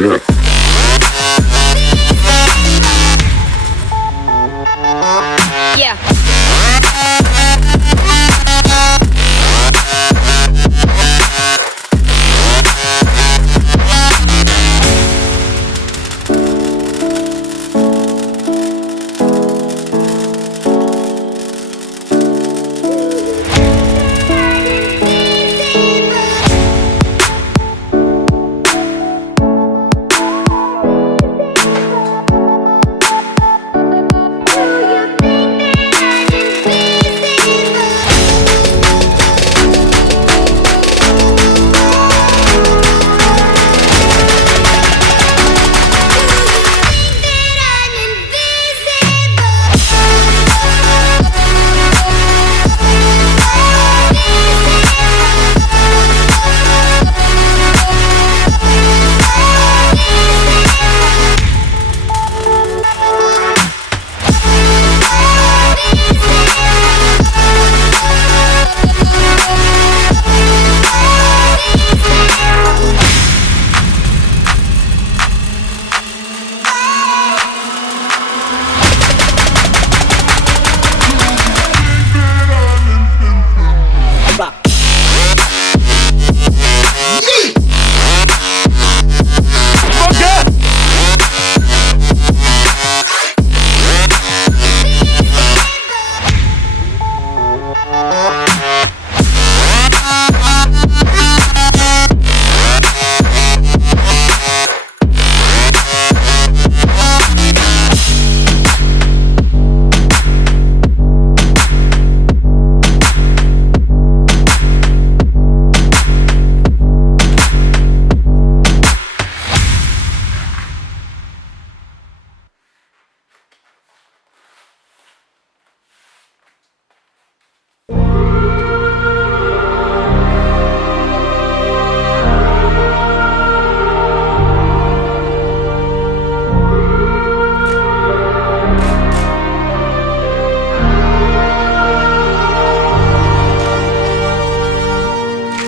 Yeah.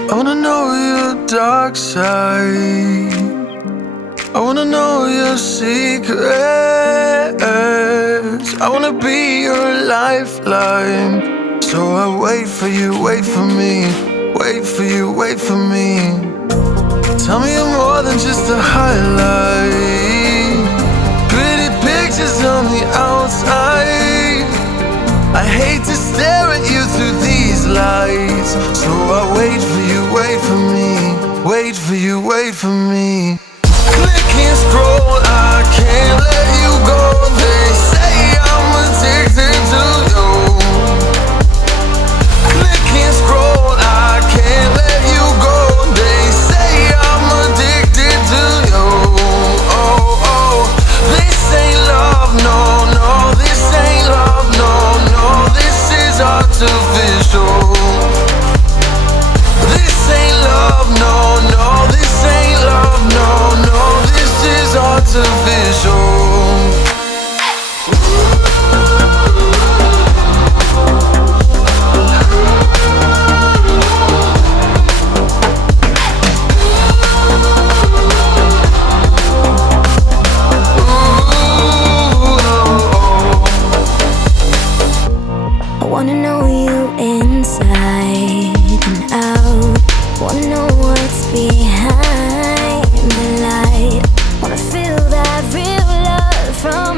I wanna know your dark side. I wanna know your secrets. I wanna be your lifeline. So I wait for you, wait for me. Wait for you, wait for me. Tell me you're more than just a highlight. Pretty pictures on the outside. I hate to stare at you through these lights. So I wait for you, wait for me. Wait for you, wait for me. Click and scroll, I can't let you go. They say I'm addicted to you. Click and scroll, I can't let you go. They say I'm addicted to you. Oh, oh, this ain't love, no, no. This ain't love, no, no. This is artificial. This ain't love, no, no. This ain't love, no, no. This is artificial. I wanna know you inside and out. Wanna know what's behind the light. Wanna feel that real love from